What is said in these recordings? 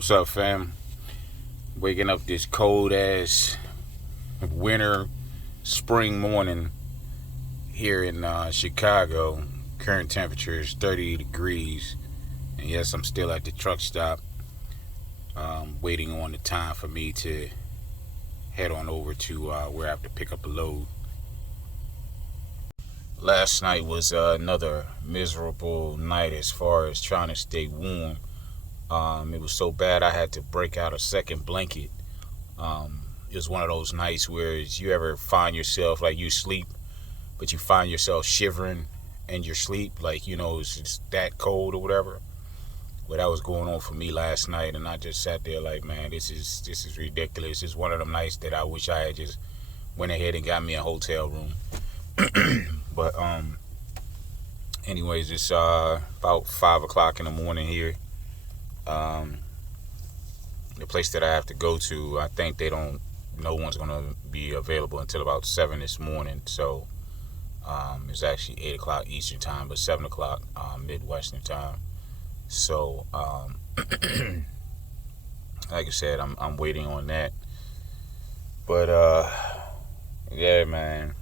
What's up, fam? Waking up this cold ass winter spring morning here in Chicago. Current temperature is 30 degrees. And yes, I'm still at the truck stop, waiting on the time for me to head on over to where I have to pick up a load. Last night was another miserable night as far as trying to stay warm. It was so bad I had to break out a second blanket. It was one of those nights where you ever find yourself like you sleep, but you find yourself shivering in your sleep, like it's just that cold or whatever. Well, that was going on for me last night, and I just sat there like, man, this is ridiculous. It's one of them nights that I wish I had just went ahead and got me a hotel room. But anyways, it's about 5 o'clock in the morning here. The place that I have to go to, I think no one's gonna be available until about 7 this morning. So it's actually 8 o'clock Eastern time, but 7 o'clock Midwestern time. So like I said, I'm waiting on that. But yeah, man,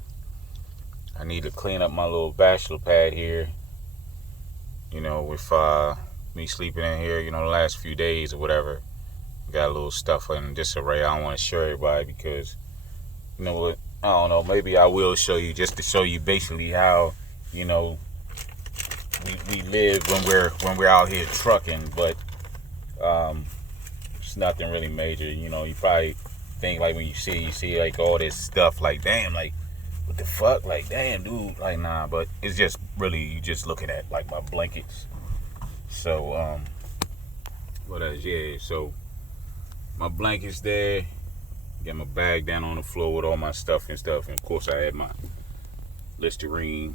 I need to clean up my little bachelor pad here. With me sleeping in here, the last few days or whatever, got a little stuff in disarray. I don't want to show everybody because, you know what, I don't know, maybe I will show you just to show you basically how, we live when we're out here trucking, but it's nothing really major. You probably think like when you see like all this stuff, like, damn, like, what the fuck, like, damn, dude, like, nah. But it's just really, you just looking at like my blankets. So what else? Yeah, so my blankets there, got my bag down on the floor with all my stuff and stuff, and of course I had my Listerine,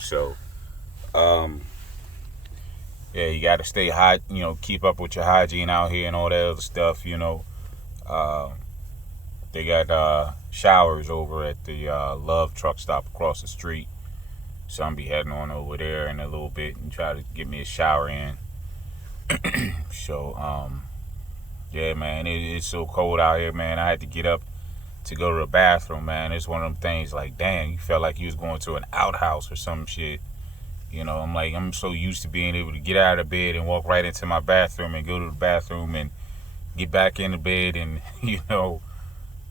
so yeah, you got to stay hot, keep up with your hygiene out here and all that other stuff. They got showers over at the Love truck stop across the street, so I'm be heading on over there in a little bit and try to get me a shower in. So yeah, man, it's so cold out here, man. I had to get up to go to the bathroom, man. It's one of them things like, damn, you felt like you was going to an outhouse or some shit. I'm so used to being able to get out of bed and walk right into my bathroom and go to the bathroom and get back in the bed, and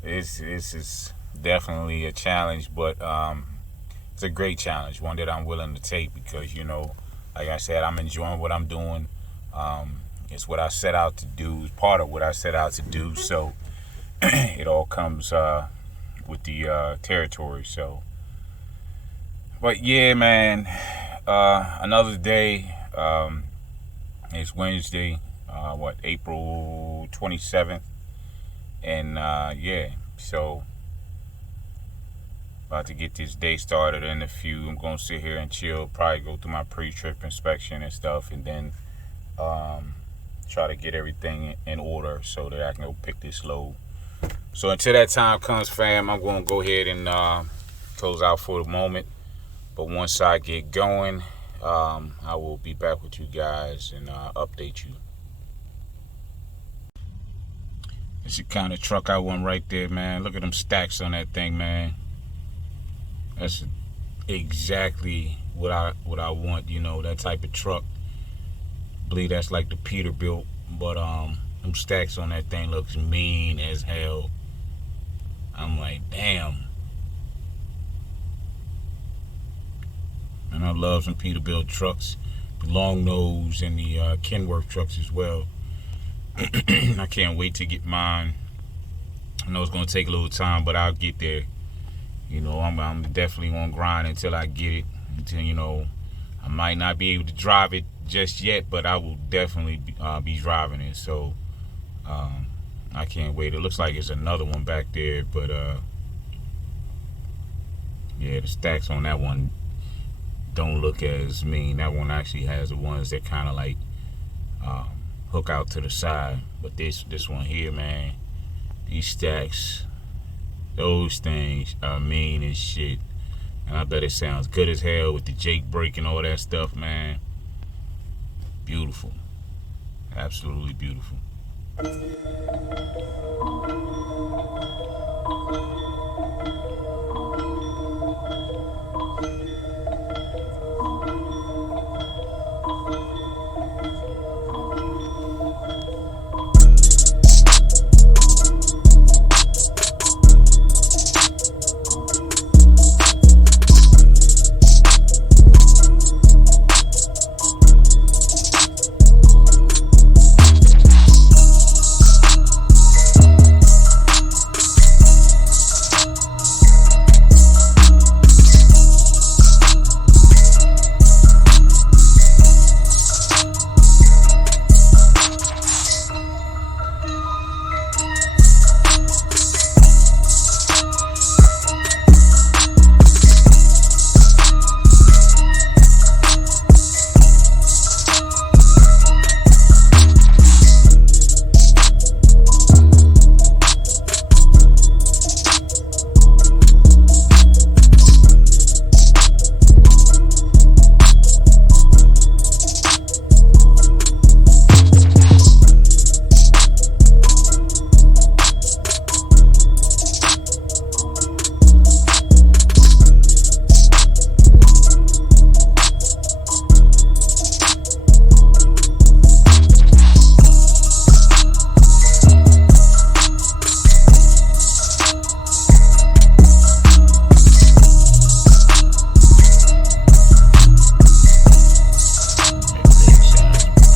it's definitely a challenge, but it's a great challenge, one that I'm willing to take because, like I said, I'm enjoying what I'm doing. It's what I set out to do. It's part of what I set out to do. So it all comes with the territory. So, but yeah, man, another day. It's Wednesday. April 27th, and yeah. So about to get this day started in a few. I'm gonna sit here and chill. Probably go through my pre-trip inspection and stuff, and then try to get everything in order so that I can go pick this load. So until that time comes, fam, I'm going to go ahead and close out for the moment. But once I get going, I will be back with you guys and update you. It's the kind of truck I want right there, man. Look at them stacks on that thing, man. That's exactly what I want, that type of truck. I believe that's like the Peterbilt, but them stacks on that thing looks mean as hell. I'm like, damn. And I love some Peterbilt trucks, the long nose and the Kenworth trucks as well. I can't wait to get mine. I know it's gonna take a little time, but I'll get there. I'm definitely gonna grind until I get it. Until I might not be able to drive it just yet, but I will definitely be driving it. So I can't wait. It looks like it's another one back there, but yeah, the stacks on that one don't look as mean. That one actually has the ones that kind of like hook out to the side. But this one here, man, these stacks, those things are mean as shit. And I bet it sounds good as hell with the Jake brake and all that stuff, man. Beautiful. Absolutely beautiful.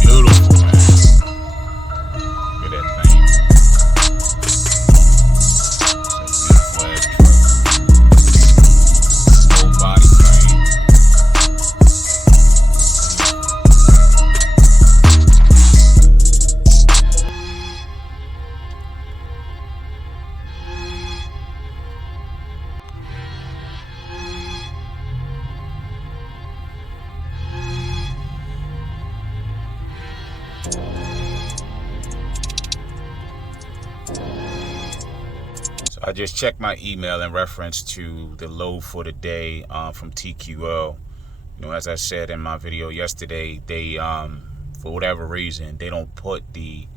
Beautiful, man. Look at that thing. It's a beautiful ass truck. Full body frame. So I just checked my email in reference to the load for the day from TQL. As I said in my video yesterday, they for whatever reason they don't put the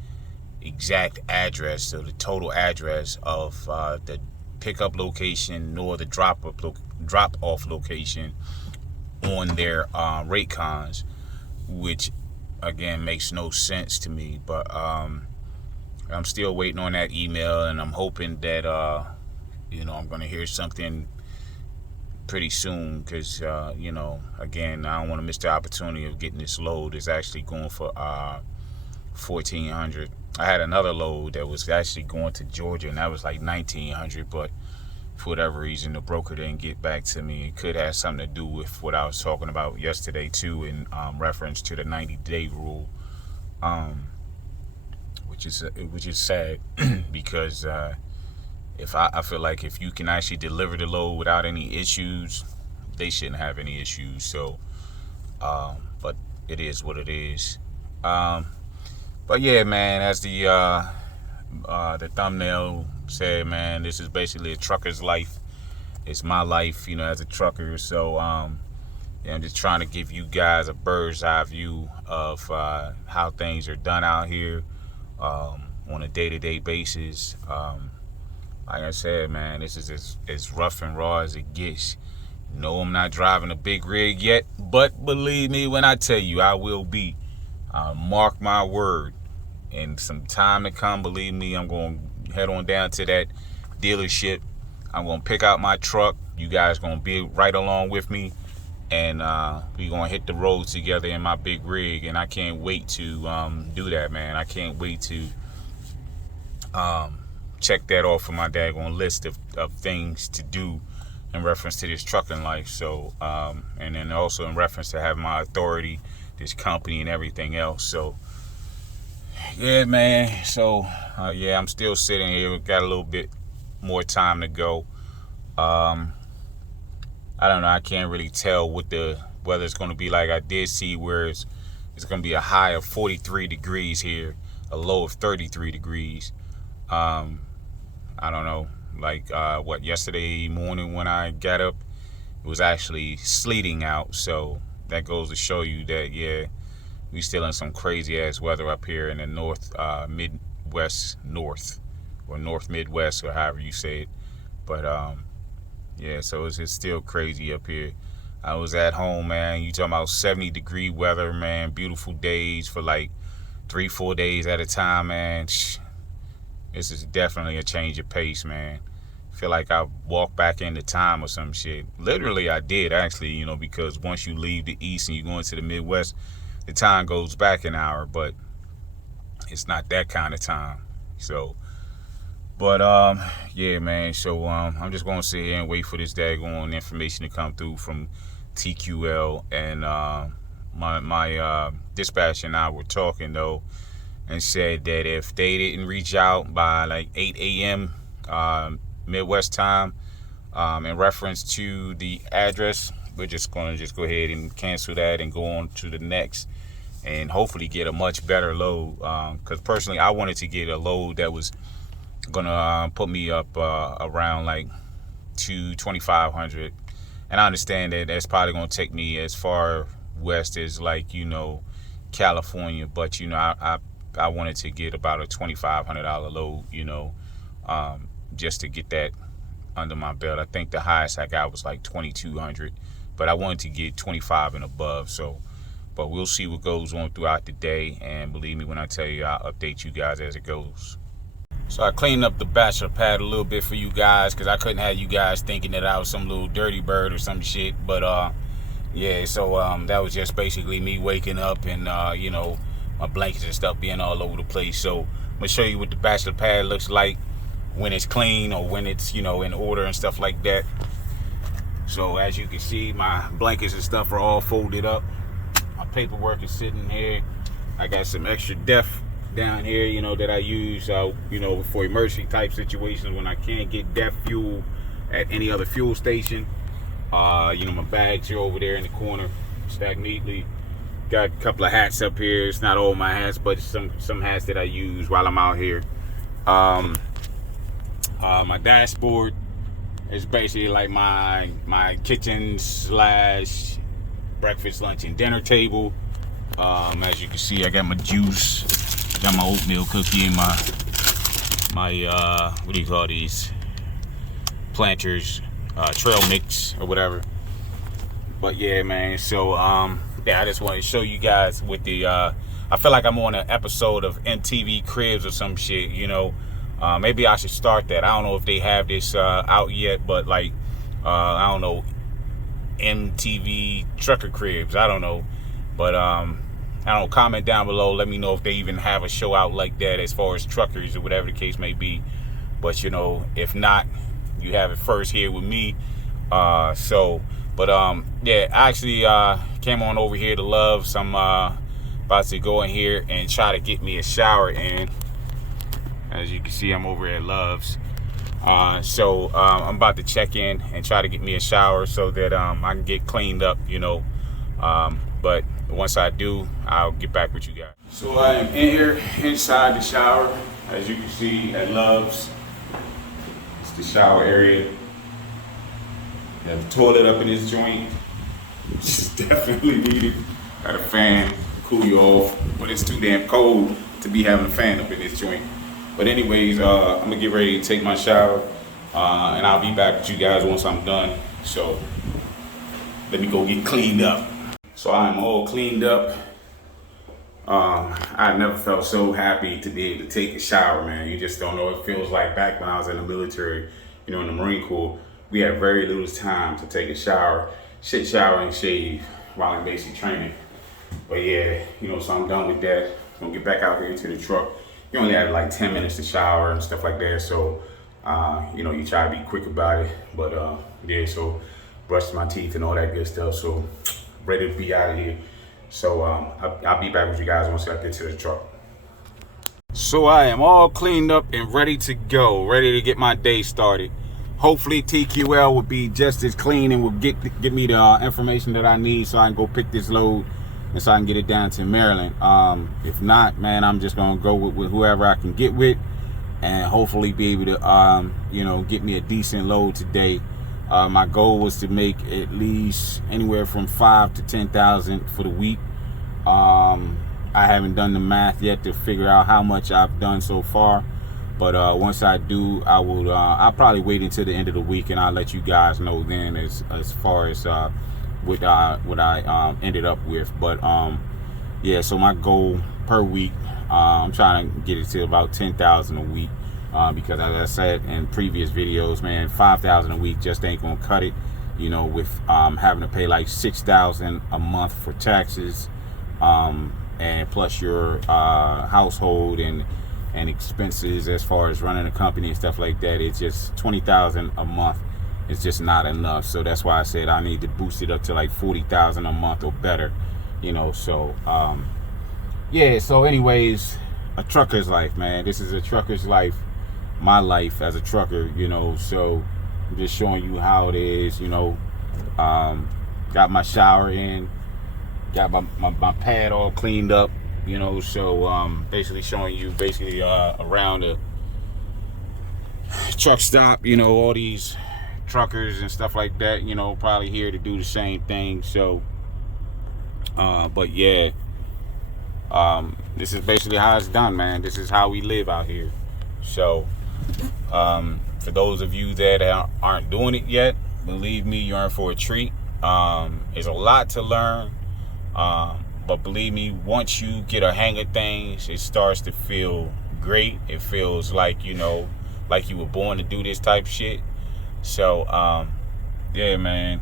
exact address, so the total address of the pickup location nor the drop off location on their rate cons, which again makes no sense to me. But I'm still waiting on that email, and I'm hoping that I'm gonna hear something pretty soon, because again, I don't want to miss the opportunity of getting this load. It's actually going for 1,400. I had another load that was actually going to Georgia, and that was like 1,900, but for whatever reason the broker didn't get back to me. It could have something to do with what I was talking about yesterday too, in reference to the 90-day rule, which is sad because if I feel like if you can actually deliver the load without any issues, they shouldn't have any issues. So but it is what it is. But yeah, man, as the thumbnail said, man, this is basically a trucker's life. It's my life, as a trucker. So yeah, I'm just trying to give you guys a bird's eye view of how things are done out here on a day-to-day basis. Like I said, man, this is as rough and raw as it gets. No, I'm not driving a big rig yet, but believe me when I tell you, I will be. Mark my word. In some time to come, believe me, I'm going to head on down to that dealership. I'm going to pick out my truck. You guys going to be right along with me, and we going to hit the road together in my big rig. And I can't wait to do that, man. I can't wait to check that off of my daggone list of things to do in reference to this trucking life. So and then also in reference to having my authority, this company, and everything else. So yeah, man. So yeah, I'm still sitting here. We've got a little bit more time to go. I don't know. I can't really tell what the weather's going to be like. I did see where it's going to be a high of 43 degrees here, a low of 33 degrees. I don't know. Like yesterday morning when I got up, it was actually sleeting out. So that goes to show you that, yeah, We still in some crazy ass weather up here in the north, Midwest North, or North Midwest, or however you say it. But yeah, so it's still crazy up here. I was at home, man. You talking about 70-degree weather, man. Beautiful days for like 3-4 days at a time, man. This is definitely a change of pace, man. Feel like I walked back into time or some shit. Literally, I did actually, because once you leave the East and you go into the Midwest, the time goes back an hour, but it's not that kind of time. So, but yeah, man. So I'm just gonna sit here and wait for this daggone information to come through from TQL, and my dispatcher and I were talking though, and said that if they didn't reach out by like 8 a.m. Midwest time, in reference to the address, we're just gonna go ahead and cancel that and go on to the next, and hopefully get a much better load. Because personally, I wanted to get a load that was gonna put me up around like 2,500, and I understand that that's probably gonna take me as far west as like California, but I wanted to get about a $2,500 load, just to get that under my belt. I think the highest I got was like 2,200, but I wanted to get 25 and above. So, but we'll see what goes on throughout the day, and believe me when I tell you, I'll update you guys as it goes. So I cleaned up the bachelor pad a little bit for you guys, because I couldn't have you guys thinking that I was some little dirty bird or some shit. But yeah, so that was just basically me waking up and my blankets and stuff being all over the place. So I'm gonna show you what the bachelor pad looks like when it's clean, or when it's in order and stuff like that. So as you can see, my blankets and stuff are all folded up. My paperwork is sitting here. I got some extra def down here, that I use, for emergency type situations when I can't get def fuel at any other fuel station. My bags are over there in the corner, stacked neatly. Got a couple of hats up here. It's not all my hats, but some hats that I use while I'm out here. My dashboard is basically like my kitchen / breakfast, lunch, and dinner table. As you can see, I got my juice, got my oatmeal cookie, and my what do you call these? Planters trail mix or whatever. But yeah, man. So yeah, I just wanted to show you guys with the I feel like I'm on an episode of MTV Cribs or some shit, maybe I should start that. I don't know if they have this out yet, but like I don't know, MTV Trucker Cribs, I don't know. But I don't know, comment down below, let me know if they even have a show out like that as far as truckers or whatever the case may be. But if not, you have it first here with me. Yeah, I actually came on over here to Love's. I'm about to go in here and try to get me a shower in. As you can see, I'm over at Love's. So I'm about to check in and try to get me a shower so that I can get cleaned up, but once I do, I'll get back with you guys. So I am in here inside the shower, as you can see at Love's. It's the shower area. You have a toilet up in this joint. It's definitely needed. Got a fan to cool you off, but it's too damn cold to be having a fan up in this joint. But anyways, I'm gonna get ready to take my shower, and I'll be back with you guys once I'm done. So let me go get cleaned up. So I'm all cleaned up. I never felt so happy to be able to take a shower, man. You just don't know what it feels like. Back when I was in the military, in the Marine Corps, we had very little time to take a shower, shower and shave while in basic training. But yeah, so I'm done with that. I'm gonna get back out here to the truck. You only have like 10 minutes to shower and stuff like that. So, you try to be quick about it. But yeah, so brushed my teeth and all that good stuff. So ready to be out of here. So I'll be back with you guys once I get to the truck. So I am all cleaned up and ready to go, ready to get my day started. Hopefully TQL will be just as clean and will give me the information that I need so I can go pick this load and so I can get it down to Maryland. If not, man, I'm just gonna go with whoever I can get with, and hopefully be able to get me a decent load today. My goal was to make at least anywhere from 5,000 to 10,000 for the week. I haven't done the math yet to figure out how much I've done so far. But once I do, I'll probably wait until the end of the week, and I'll let you guys know then as far as what I ended up with. But yeah, so my goal per week, I'm trying to get it to about 10,000 a week, because as I said in previous videos, man, 5,000 a week just ain't gonna cut it. You know, with having to pay like 6,000 a month for taxes, and plus your household and expenses as far as running a company and stuff like that, it's just 20,000 a month. It's just not enough. So that's why I said I need to boost it up to like 40,000 a month or better. You know, so yeah. So anyways, a trucker's life, man. This is a trucker's life. My life as a trucker, you know. So I'm just showing you how it is. You know, got my shower in, got my pad all cleaned up. You know, so basically showing you around the truck stop, you know, all these truckers and stuff like that, you know, probably here to do the same thing. So but yeah, this is basically how it's done, man. This is how we live out here. So for those of you that aren't doing it yet, believe me, you're in for a treat. There's a lot to learn, but believe me, once you get a hang of things, it starts to feel great. It feels like, you know, like you were born to do this type of shit. So, yeah, man.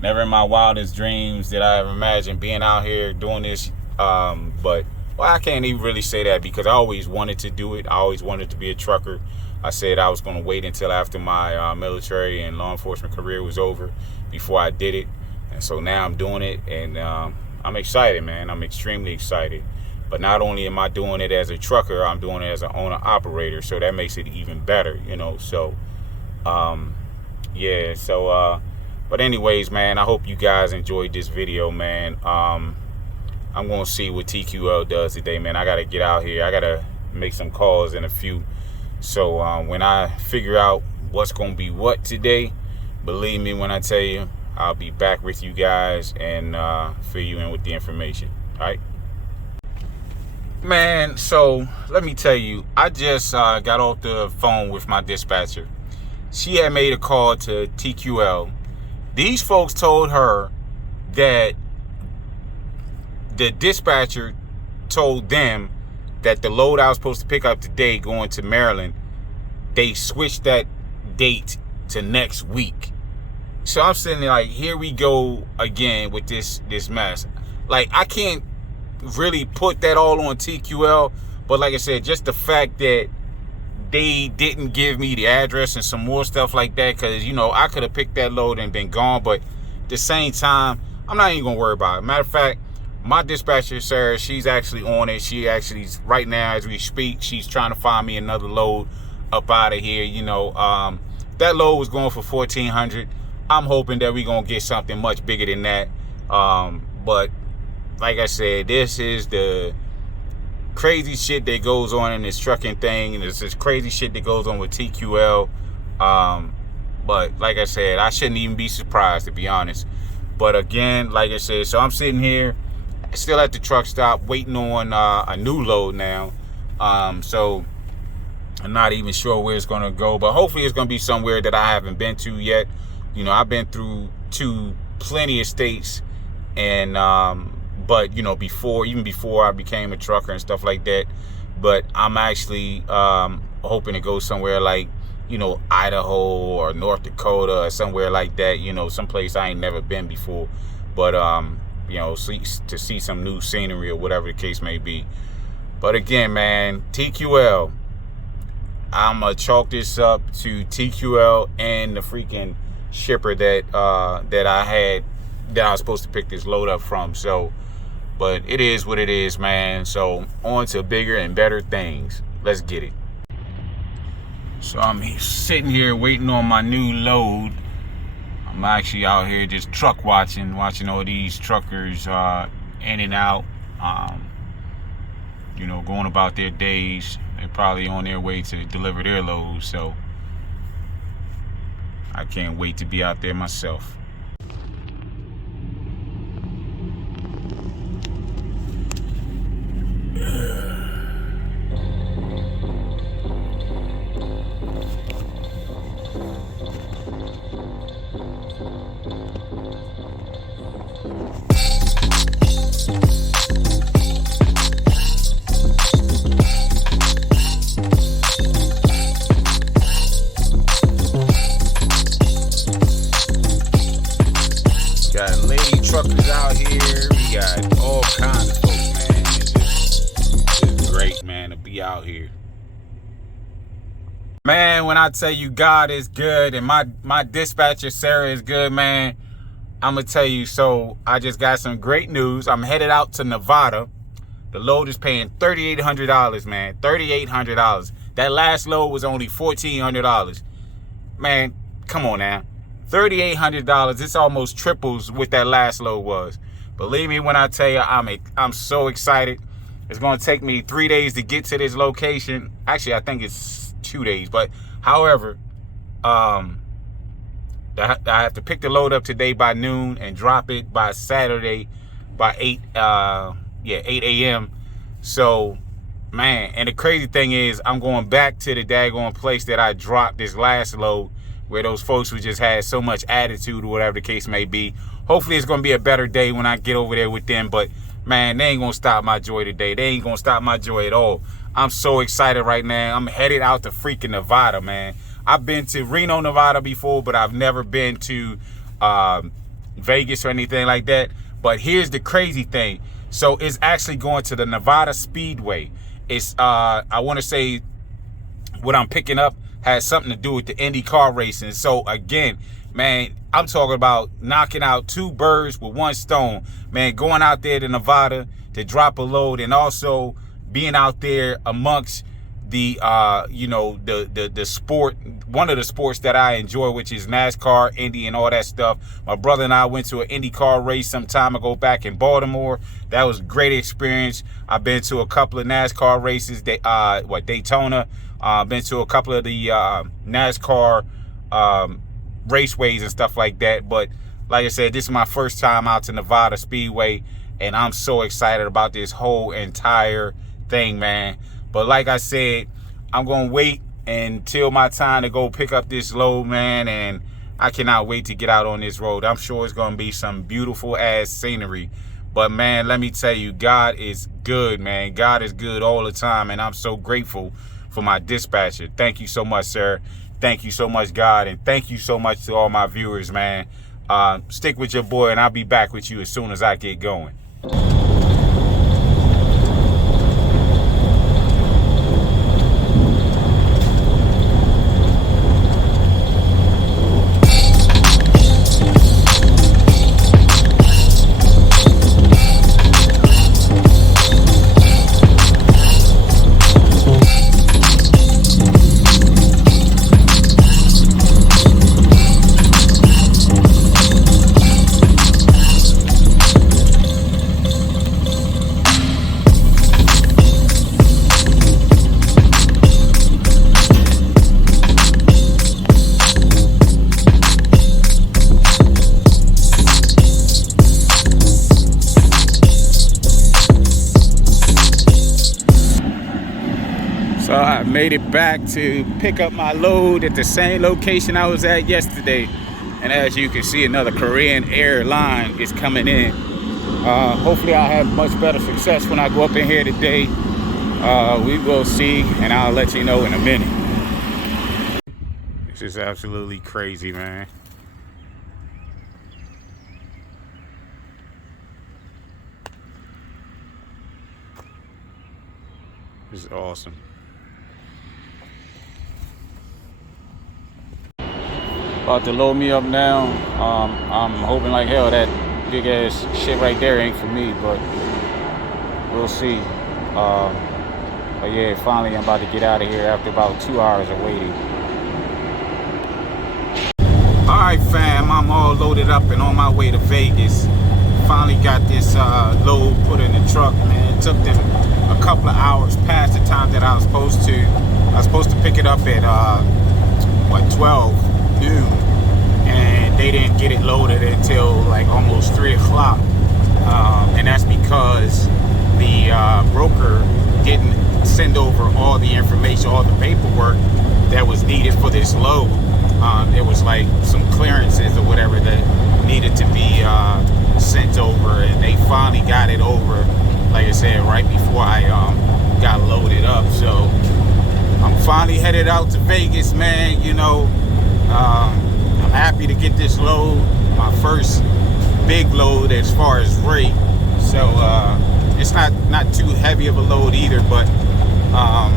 Never in my wildest dreams did I ever imagine being out here doing this. But, well, I can't even really say that because I always wanted to do it. I always wanted to be a trucker. I said I was going to wait until after my military and law enforcement career was over before I did it. And so now I'm doing it, and I'm excited, man. I'm extremely excited. But not only am I doing it as a trucker, I'm doing it as an owner-operator, so that makes it even better, you know. So, yeah, so, but anyways, man, I hope you guys enjoyed this video, man. I'm going to see what TQL does today, man. I got to get out here. I got to make some calls in a few. So, when I figure out what's going to be what today, believe me when I tell you, I'll be back with you guys and fill you in with the information. All right, man. So let me tell you, I just got off the phone with my dispatcher. She had made a call to TQL. These folks told her that the dispatcher told them that the load I was supposed to pick up today going to Maryland, they switched that date to next week. So I'm sitting there like, here we go again with this mess. Like, I can't really put that all on TQL, but like I said, just the fact that they didn't give me the address and some more stuff like that, because, you know, I could have picked that load and been gone, but at the same time, I'm not even gonna worry about it. Matter of fact, my dispatcher, Sarah, she's actually on it. She actually, right now as we speak, she's trying to find me another load up out of here. You know, that load was going for $1,400. I'm hoping that we're going to get something much bigger than that. But like I said, this is the crazy shit that goes on in this trucking thing. And it's this crazy shit that goes on with TQL. But like I said, I shouldn't even be surprised, to be honest. But again, like I said, so I'm sitting here still at the truck stop waiting on a new load now. So I'm not even sure where it's going to go. But hopefully it's going to be somewhere that I haven't been to yet. You know, I've been through plenty of states, and but you know, even before I became a trucker and stuff like that. But I'm actually hoping to go somewhere like, you know, Idaho or North Dakota or somewhere like that. You know, someplace I ain't never been before. But you know, to see some new scenery or whatever the case may be. But again, man, TQL, I'm gonna chalk this up to TQL and the freaking shipper that I was supposed to pick this load up from. So, but it is what it is, man. So on to bigger and better things. Let's get it. So I'm sitting here waiting on my new load. I'm actually out here just truck watching all these truckers in and out, you know, going about their days. They're probably on their way to deliver their loads. So I can't wait to be out there myself. be out here. Man, when I tell you God is good and my dispatcher Sarah is good, man, I'm gonna tell you. So I just got some great news. I'm headed out to Nevada. The load is paying $3,800, man. $3,800. That last load was only $1,400. Man, come on now. $3,800. This almost triples what that last load was. Believe me when I tell you, I'm so excited. It's gonna take me 3 days to get to this location. Actually, I think it's 2 days, but however, I have to pick the load up today by noon and drop it by Saturday by 8 a.m. So, man, and the crazy thing is I'm going back to the daggone place that I dropped this last load, where those folks who just had so much attitude or whatever the case may be. Hopefully it's going to be a better day when I get over there with them, but man, they ain't going to stop my joy today. They ain't going to stop my joy at all. I'm so excited right now. I'm headed out to freaking Nevada, man. I've been to Reno, Nevada before, but I've never been to Vegas or anything like that. But here's the crazy thing. So it's actually going to the Nevada Speedway. It's, I want to say what I'm picking up has something to do with the Indy car racing. So again, man, I'm talking about knocking out 2 birds with 1 stone. Man, going out there to Nevada to drop a load, and also being out there amongst the the sport, one of the sports that I enjoy, which is NASCAR, Indy, and all that stuff. My brother and I went to an Indy car race some time ago back in Baltimore. That was a great experience. I've been to a couple of NASCAR races, Daytona. Been to a couple of the NASCAR raceways and stuff like that. But like I said, this is my first time out to Nevada Speedway, and I'm so excited about this whole entire thing, man. But like I said, I'm going to wait until my time to go pick up this load, man, and I cannot wait to get out on this road. I'm sure it's going to be some beautiful ass scenery. But man, let me tell you, God is good, man. God is good all the time, and I'm so grateful for my dispatcher. Thank you so much, sir. Thank you so much, God, and thank you so much to all my viewers, man. Stick with your boy, and I'll be back with you as soon as I get going. So I made it back to pick up my load at the same location I was at yesterday. And as you can see, another Korean airline is coming in. Hopefully I'll have much better success when I go up in here today. We will see, and I'll let you know in a minute. This is absolutely crazy, man. This is awesome. About to load me up now. I'm hoping like hell that big ass shit right there ain't for me, but we'll see. But yeah, finally I'm about to get out of here after about 2 hours of waiting. Alright fam, I'm all loaded up and on my way to Vegas. Finally got this load put in the truck, man. It took them a couple of hours past the time that I was supposed to. I was supposed to pick it up at 12 noon, and they didn't get it loaded until like almost 3 o'clock. And that's because the broker didn't send over all the information, all the paperwork that was needed for this load. There was like some clearances or whatever that needed to be sent over, and they finally got it over, like I said, right before I got loaded up. So I'm finally headed out to Vegas, man. You know, I'm happy to get this load, my first big load as far as rate. So it's not too heavy of a load either, but Um,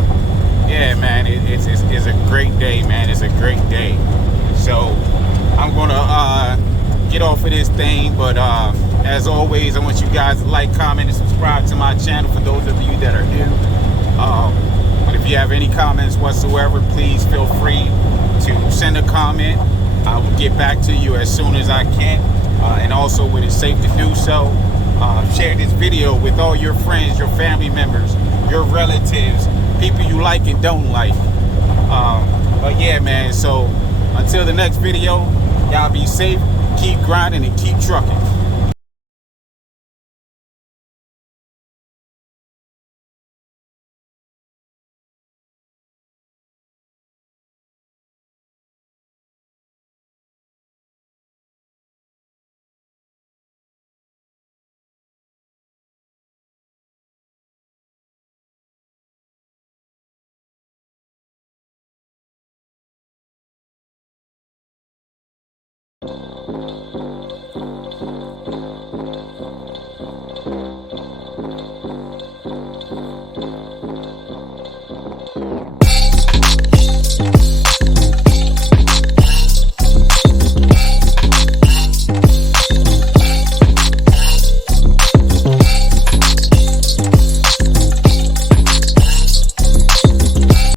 yeah, man, it's a great day, man. It's a great day. So I'm gonna get off of this thing, but as always, I want you guys to like, comment, and subscribe to my channel for those of you that are new. But if you have any comments whatsoever, please feel free to send a comment. I will get back to you as soon as I can, and also when it's safe to do so. Share this video with all your friends, your family members, your relatives, people you like and don't like. But yeah, man, so until the next video, y'all be safe, keep grinding, and keep trucking.